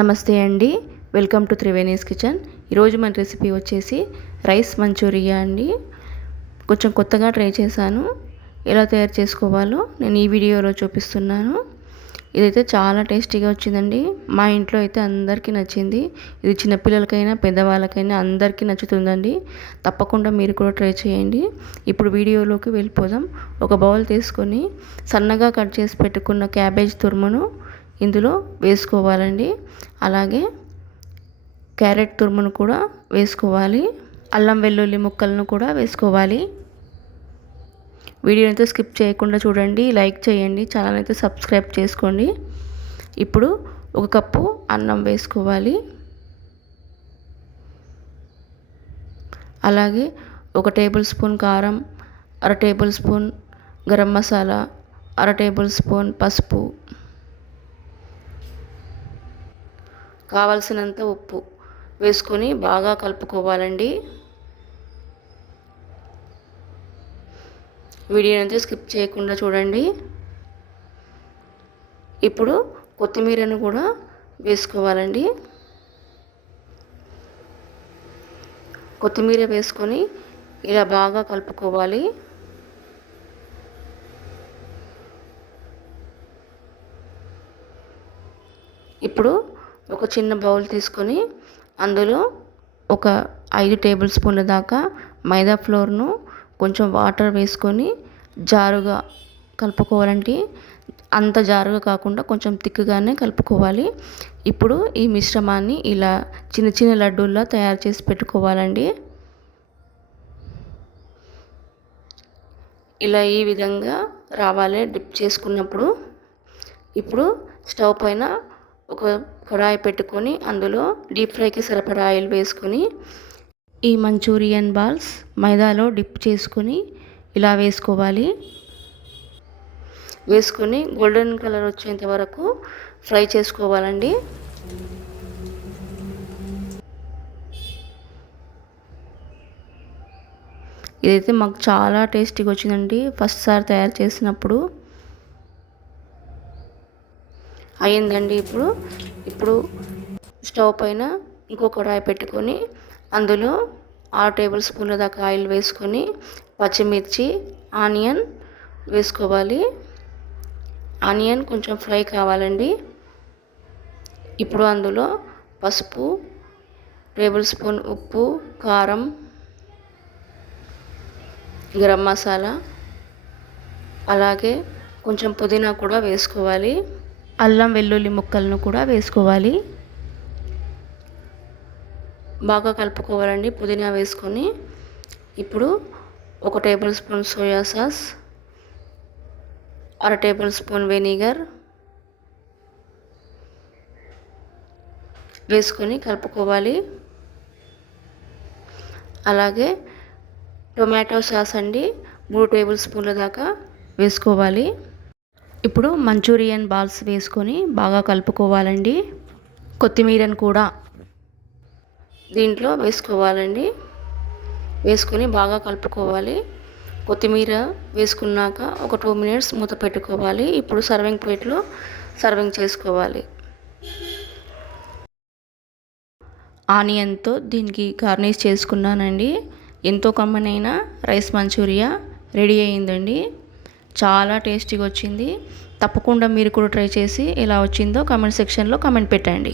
నమస్తే అండి, welcome to Triveni's kitchen. ఈరోజు మన రెసిపీ వచ్చేసి రైస్ మంచూరియా అండి. కొంచెం కొత్తగా ట్రై చేశాను. ఎలా తయారు చేసుకోవాలో నేను ఈ వీడియోలో చూపిస్తున్నాను. ఇదైతే చాలా టేస్టీగా వచ్చిందండి. మా ఇంట్లో అయితే అందరికీ నచ్చింది. ఇది చిన్నపిల్లలకైనా పెద్దవాళ్ళకైనా అందరికీ నచ్చుతుందండి. తప్పకుండా మీరు కూడా ట్రై చేయండి. ఇప్పుడు వీడియోలోకి వెళ్ళిపోదాం. ఒక బౌల్ తీసుకొని సన్నగా కట్ చేసి పెట్టుకున్న క్యాబేజ్ తురుమును ఇందులో వేసుకోవాలండి. అలాగే క్యారెట్ తురుమును కూడా వేసుకోవాలి. అల్లం వెల్లుల్లి ముక్కలను కూడా వేసుకోవాలి. వీడియో అయితే స్కిప్ చేయకుండా చూడండి, లైక్ చేయండి, ఛానల్ అయితే సబ్స్క్రైబ్ చేసుకోండి. ఇప్పుడు 1 కప్పు అన్నం వేసుకోవాలి. అలాగే 1 టేబుల్ స్పూన్ కారం, 1/2 table spoon garam masala, 1/2 table spoon పసుపు, కావలసినంత ఉప్పు వేసుకొని బాగా కలుపుకోవాలండి. వీడియోని అయితే స్కిప్ చేయకుండా చూడండి. ఇప్పుడు కొత్తిమీరను కూడా వేసుకోవాలండి. కొత్తిమీర వేసుకొని ఇలా బాగా కలుపుకోవాలి. ఇప్పుడు ఒక చిన్న బౌల్ తీసుకొని అందులో ఒక 5 టేబుల్ స్పూన్ల దాకా మైదా ఫ్లోర్ను కొంచెం వాటర్ వేసుకొని జారుగా కలుపుకోవాలండి. అంత జారుగా కాకుండా కొంచెం తిక్కుగానే కలుపుకోవాలి. ఇప్పుడు ఈ మిశ్రమాన్ని ఇలా చిన్న చిన్న లడ్డూల్లా తయారు చేసి పెట్టుకోవాలండి. ఇలా ఈ విధంగా రావాలి డిప్ చేసుకున్నప్పుడు. ఇప్పుడు స్టవ్ పైన ఒక కడాయి పెట్టుకొని అందులో డీప్ ఫ్రైకి సరిపడా ఆయిల్ వేసుకొని ఈ మంచూరియన్ బాల్స్ మైదాలో డిప్ చేసుకొని ఇలా వేసుకోవాలి. వేసుకొని గోల్డెన్ కలర్ వచ్చేంత వరకు ఫ్రై చేసుకోవాలండి. ఇదైతే మాకు చాలా టేస్టీగా వచ్చిందండి ఫస్ట్ సారి తయారు చేసినప్పుడు. అయిందండి. ఇప్పుడు స్టవ్ పైన ఇంకో కడాయి పెట్టుకొని అందులో 6 టేబుల్ స్పూన్ల దాకా ఆయిల్ వేసుకొని పచ్చిమిర్చి, ఆనియన్ వేసుకోవాలి. ఆనియన్ కొంచెం ఫ్రై కావాలండి. ఇప్పుడు అందులో పసుపు, టేబుల్ స్పూన్ ఉప్పు, కారం, గరం మసాలా, అలాగే కొంచెం పుదీనా కూడా వేసుకోవాలి. అల్లం వెల్లుల్లి ముక్కలను కూడా వేసుకోవాలి. బాగా కలుపుకోవాలండి పుదీనా వేసుకొని. ఇప్పుడు 1 table spoon soya sauce, 1/2 table spoon vinegar వేసుకొని కలుపుకోవాలి. అలాగే టొమాటో సాస్ అండి 3 టేబుల్ స్పూన్ల దాకా వేసుకోవాలి. ఇప్పుడు మంచూరియన్ బాల్స్ వేసుకొని బాగా కలుపుకోవాలండి. కొత్తిమీరను కూడా దీంట్లో వేసుకోవాలండి. వేసుకొని బాగా కలుపుకోవాలి. కొత్తిమీర వేసుకున్నాక ఒక 2 మినిట్స్ మూత పెట్టుకోవాలి. ఇప్పుడు సర్వింగ్ ప్లేట్లో సర్వింగ్ చేసుకోవాలి. ఆనియన్తో దీనికి గార్నిష్ చేసుకున్నానండి. ఎంతో కమ్మనైన రైస్ మంచూరియా రెడీ అయిందండి. చాలా టేస్టీగా వచ్చింది. తప్పకుండా మీరు కూడా ట్రై చేసి ఎలా వచ్చిందో కామెంట్ సెక్షన్లో కామెంట్ పెట్టండి.